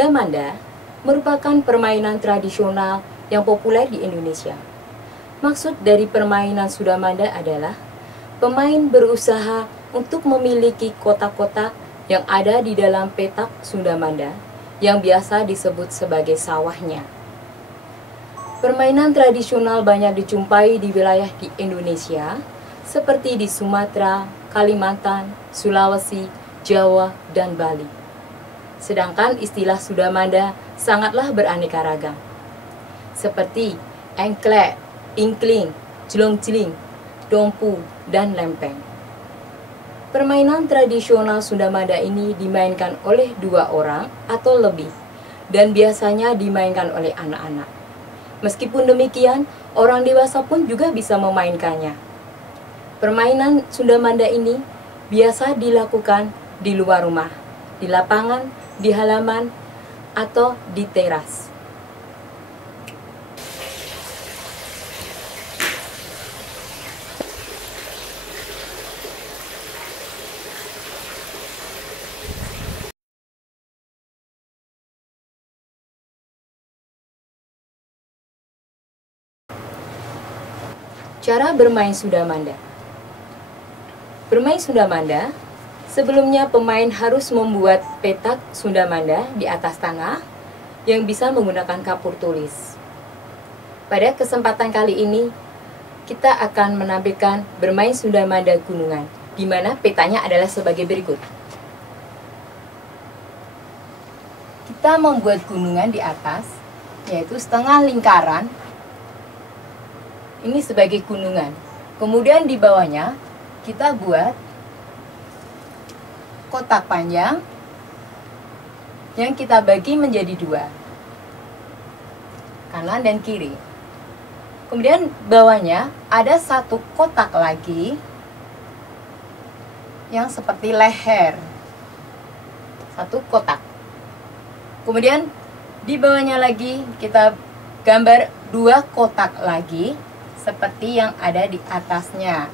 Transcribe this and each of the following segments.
Sudamanda merupakan permainan tradisional yang populer di Indonesia. Maksud dari permainan Sudamanda adalah pemain berusaha untuk memiliki kotak-kotak yang ada di dalam petak Sudamanda yang biasa disebut sebagai sawahnya. Permainan tradisional banyak dijumpai di wilayah di Indonesia seperti di Sumatera, Kalimantan, Sulawesi, Jawa, dan Bali. Sedangkan istilah Sudamanda sangatlah beraneka ragam, seperti engklek, ingkling, jelong-jeling, dompu, dan lempeng. Permainan tradisional Sudamanda ini dimainkan oleh 2 orang atau lebih, dan biasanya dimainkan oleh anak-anak. Meskipun demikian, orang dewasa pun juga bisa memainkannya. Permainan Sudamanda ini biasa dilakukan di luar rumah, di lapangan, di halaman, atau di teras. Cara bermain Sudamanda. Bermain Sudamanda, sebelumnya pemain harus membuat petak Sudamanda di atas tanah yang bisa menggunakan kapur tulis. Pada kesempatan kali ini, kita akan menampilkan bermain Sudamanda gunungan, di mana petanya adalah sebagai berikut. Kita membuat gunungan di atas, yaitu setengah lingkaran. Ini sebagai gunungan. Kemudian di bawahnya kita buat kotak panjang yang kita bagi menjadi 2, kanan dan kiri. Kemudian bawahnya ada 1 kotak lagi yang seperti leher, 1 kotak. Kemudian di bawahnya lagi kita gambar 2 kotak lagi seperti yang ada di atasnya.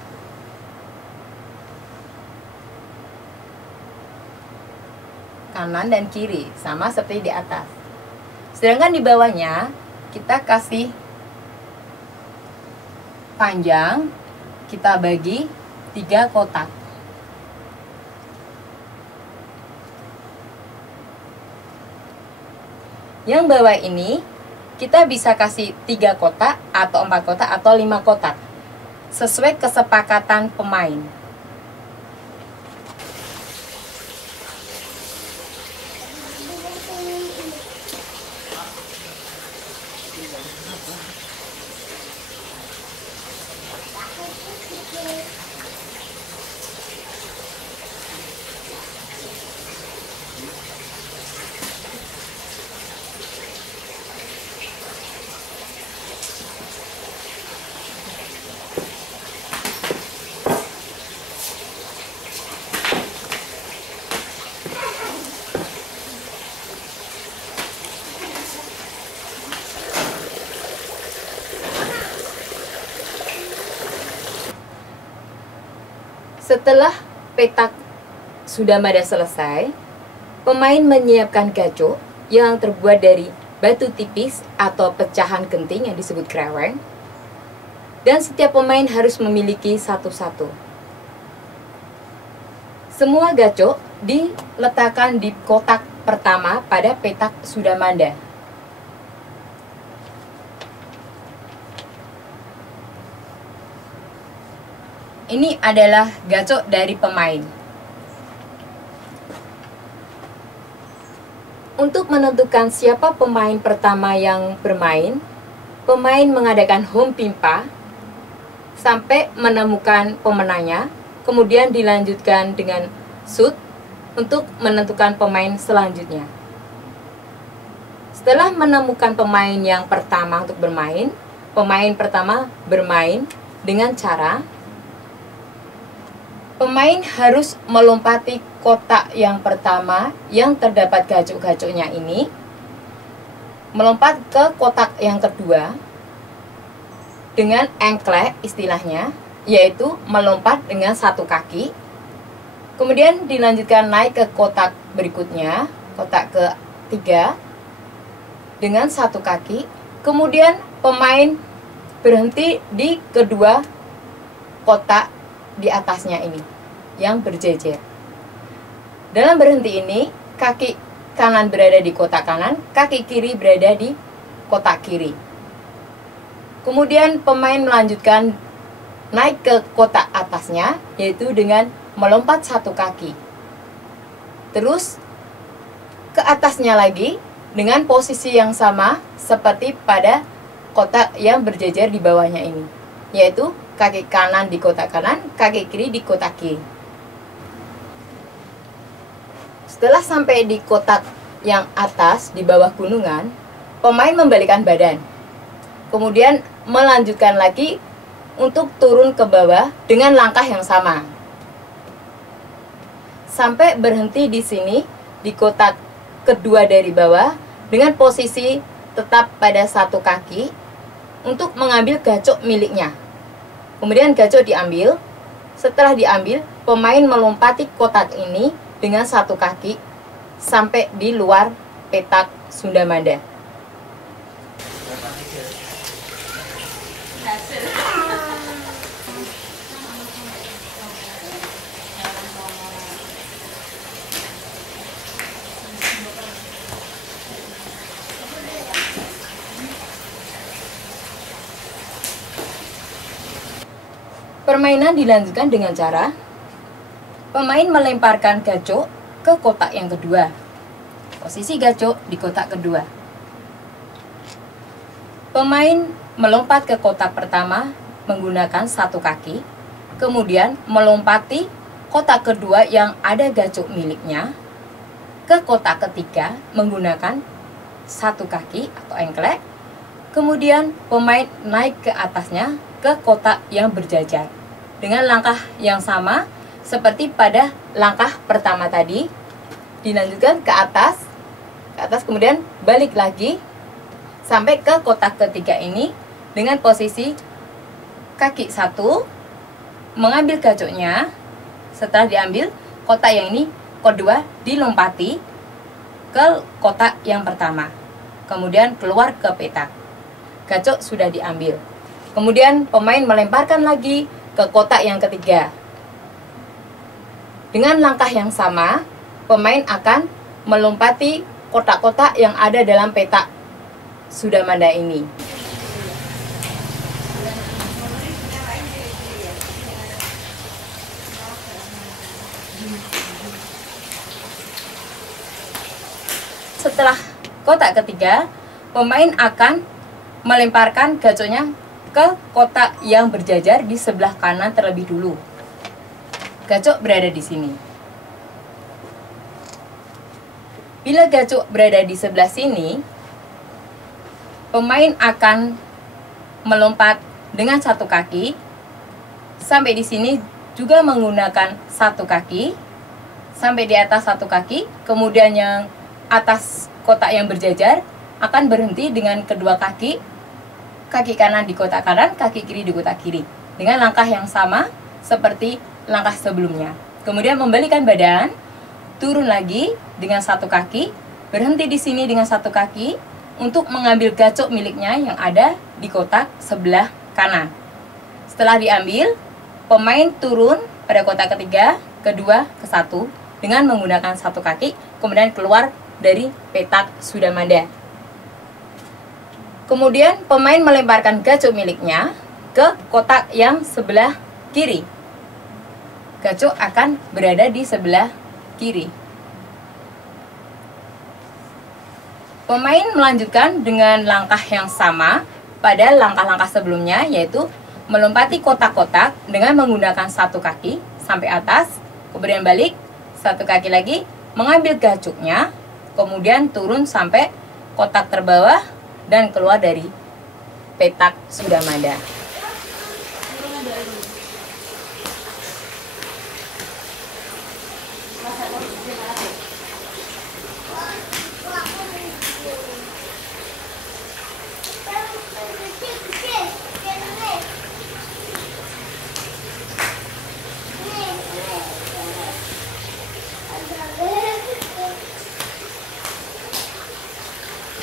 Kanan dan kiri, sama seperti di atas. Sedangkan di bawahnya, kita kasih panjang, kita bagi 3 kotak. Yang bawah ini, kita bisa kasih 3 kotak, atau 4 kotak, atau 5 kotak. Sesuai kesepakatan pemain. Setelah petak Sudamanda selesai, pemain menyiapkan gacok yang terbuat dari batu tipis atau pecahan genting yang disebut kreweng, dan setiap pemain harus memiliki satu-satu. Semua gacok diletakkan di kotak pertama pada petak Sudamanda. Ini adalah gacok dari pemain. Untuk menentukan siapa pemain pertama yang bermain, pemain mengadakan home pimpa sampai menemukan pemenangnya, kemudian dilanjutkan dengan shoot untuk menentukan pemain selanjutnya. Setelah menemukan pemain yang pertama untuk bermain, pemain pertama bermain dengan cara pemain harus melompati kotak yang pertama yang terdapat gacok-gacoknya ini, melompat ke kotak yang kedua dengan engklek istilahnya, yaitu melompat dengan 1 kaki. Kemudian dilanjutkan naik ke kotak berikutnya, kotak 3 dengan satu kaki, kemudian pemain berhenti di kedua kotak di atasnya ini yang berjejer. Dalam berhenti ini, kaki kanan berada di kotak kanan, kaki kiri berada di kotak kiri. Kemudian pemain melanjutkan naik ke kotak atasnya, yaitu dengan melompat satu kaki. Terus ke atasnya lagi dengan posisi yang sama seperti pada kotak yang berjejer di bawahnya ini, yaitu kaki kanan di kotak kanan, kaki kiri di kotak kiri. Setelah sampai di kotak yang atas di bawah gunungan, pemain membalikkan badan. Kemudian melanjutkan lagi untuk turun ke bawah dengan langkah yang sama. Sampai berhenti di sini di kotak kedua dari bawah dengan posisi tetap pada satu kaki untuk mengambil gacok miliknya. Kemudian gacok diambil. Setelah diambil, pemain melompati kotak ini dengan satu kaki sampai di luar petak Sundamanda. Permainan dilanjutkan dengan cara pemain melemparkan gacok ke kotak yang kedua. Posisi gacok di kotak kedua. Pemain melompat ke kotak pertama menggunakan satu kaki, kemudian melompati kotak kedua yang ada gacok miliknya ke kotak ketiga menggunakan satu kaki atau engklek. Kemudian pemain naik ke atasnya ke kotak yang berjajar dengan langkah yang sama seperti pada langkah pertama tadi. Dilanjutkan ke atas kemudian balik lagi sampai ke kotak ketiga ini dengan posisi kaki satu mengambil gacoknya. Setelah diambil, kotak yang ini kedua dilompati ke kotak yang pertama, kemudian keluar ke petak. Gacok sudah diambil. Kemudian pemain melemparkan lagi ke kotak yang ketiga. Dengan langkah yang sama, pemain akan melompati kotak-kotak yang ada dalam petak Sundamanda ini. Setelah kotak ketiga, pemain akan melemparkan gacoknya ke kotak yang berjajar di sebelah kanan terlebih dulu. Gacok berada di sini. Bila gacok berada di sebelah sini, pemain akan melompat dengan satu kaki. Sampai di sini juga menggunakan satu kaki. Sampai di atas satu kaki, kemudian yang atas kotak yang berjajar akan berhenti dengan kedua kaki. Kaki kanan di kotak kanan, kaki kiri di kotak kiri. Dengan langkah yang sama seperti langkah sebelumnya. Kemudian membalikan badan, turun lagi dengan satu kaki, berhenti di sini dengan satu kaki untuk mengambil gacok miliknya yang ada di kotak sebelah kanan. Setelah diambil, pemain turun pada kotak ketiga, kedua, ke satu dengan menggunakan satu kaki, kemudian keluar dari petak Sundamanda. Kemudian pemain melemparkan gacok miliknya ke kotak yang sebelah kiri. Gacok akan berada di sebelah kiri. Pemain melanjutkan dengan langkah yang sama pada langkah-langkah sebelumnya, yaitu melompati kotak-kotak dengan menggunakan satu kaki sampai atas, kemudian balik, satu kaki lagi, mengambil gacoknya, kemudian turun sampai kotak terbawah dan keluar dari petak Sundamanda.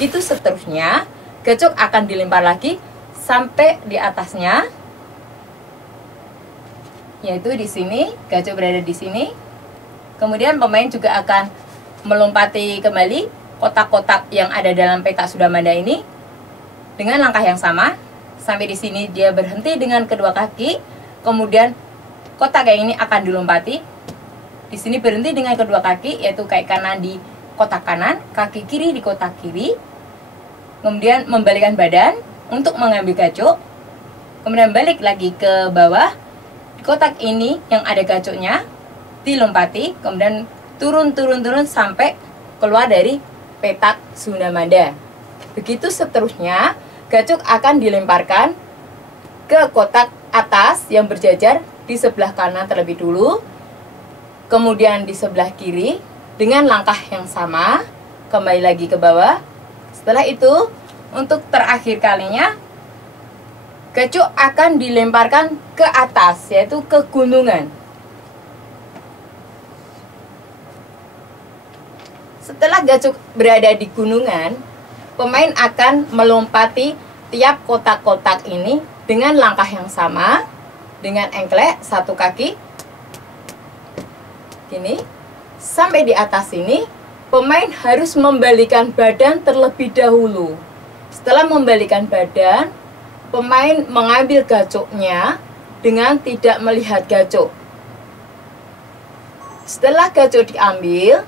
Begitu seterusnya, gacok akan dilempar lagi sampai di atasnya. Yaitu di sini, gacok berada di sini. Kemudian pemain juga akan melompati kembali kotak-kotak yang ada dalam petak Sudamanda ini dengan langkah yang sama. Sampai di sini dia berhenti dengan kedua kaki. Kemudian kotak yang ini akan dilompati. Di sini berhenti dengan kedua kaki, yaitu kaki kanan di kotak kanan, kaki kiri di kotak kiri. Kemudian membalikkan badan untuk mengambil gacok. Kemudian balik lagi ke bawah. Di kotak ini yang ada gacoknya dilompati, kemudian turun sampai keluar dari petak Sudamanda. Begitu seterusnya, gacok akan dilemparkan ke kotak atas yang berjajar di sebelah kanan terlebih dulu, kemudian di sebelah kiri dengan langkah yang sama, kembali lagi ke bawah. Setelah itu, untuk terakhir kalinya, gacok akan dilemparkan ke atas, yaitu ke gunungan. Setelah gacok berada di gunungan, pemain akan melompati tiap kotak-kotak ini dengan langkah yang sama, dengan engklek satu kaki. Gini, sampai di atas ini, pemain harus membalikan badan terlebih dahulu. Setelah membalikan badan, pemain mengambil gacoknya dengan tidak melihat gacok. Setelah gacok diambil,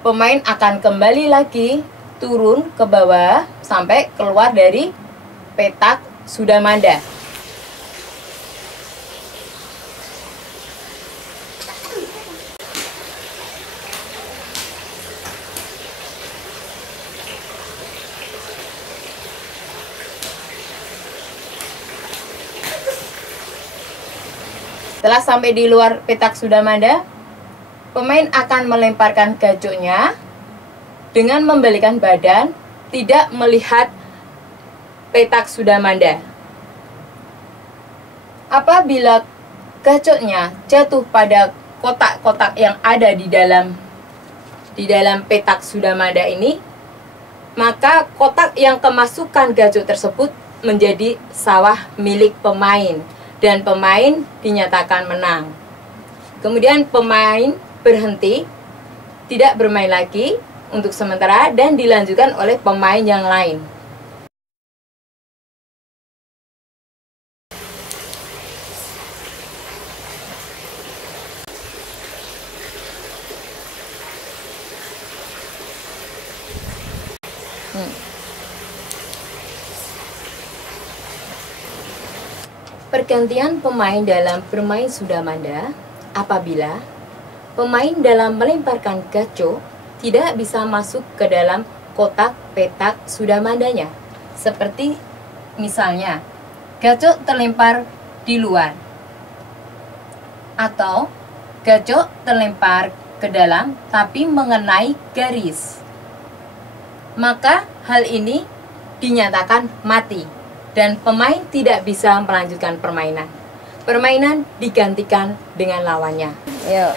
pemain akan kembali lagi turun ke bawah sampai keluar dari petak Sudamanda. Setelah sampai di luar petak Sudamanda, pemain akan melemparkan gacoknya dengan membalikkan badan, tidak melihat petak Sudamanda. Apabila gacoknya jatuh pada kotak-kotak yang ada di dalam petak Sudamanda ini, maka kotak yang kemasukan gacok tersebut menjadi sawah milik pemain dan pemain dinyatakan menang. Kemudian pemain berhenti, tidak bermain lagi untuk sementara dan dilanjutkan oleh pemain yang lain. Pergantian pemain dalam bermain Sudamanda apabila pemain dalam melemparkan gacok tidak bisa masuk ke dalam kotak petak Sudamandanya. Seperti misalnya, gacok terlempar di luar, atau gacok terlempar ke dalam tapi mengenai garis. Maka hal ini dinyatakan mati dan pemain tidak bisa melanjutkan permainan. Permainan digantikan dengan lawannya. Yuk.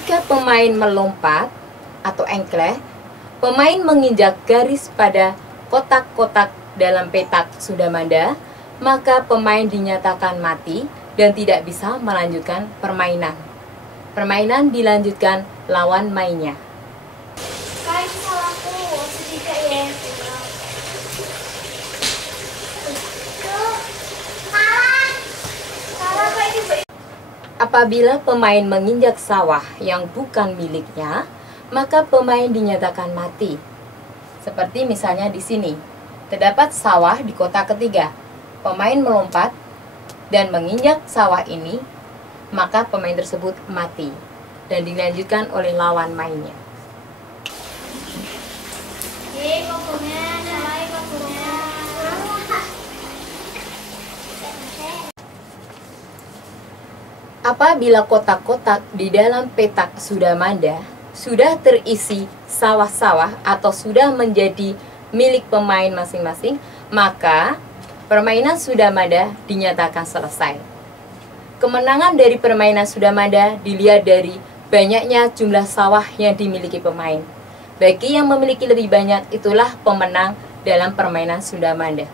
Jika pemain melompat atau engklek, pemain menginjak garis pada kotak-kotak dalam petak Sudamanda, maka pemain dinyatakan mati dan tidak bisa melanjutkan permainan. Permainan dilanjutkan lawan mainnya. Apabila pemain menginjak sawah yang bukan miliknya, maka pemain dinyatakan mati. Seperti misalnya di sini, terdapat sawah di kotak ketiga. Pemain melompat dan menginjak sawah ini, maka pemain tersebut mati dan dilanjutkan oleh lawan mainnya. Apabila kotak-kotak di dalam petak Sudamanda sudah terisi sawah-sawah atau sudah menjadi milik pemain masing-masing, maka permainan Sudamanda dinyatakan selesai. Kemenangan dari permainan Sundamanda dilihat dari banyaknya jumlah sawah yang dimiliki pemain. Bagi yang memiliki lebih banyak, itulah pemenang dalam permainan Sundamanda.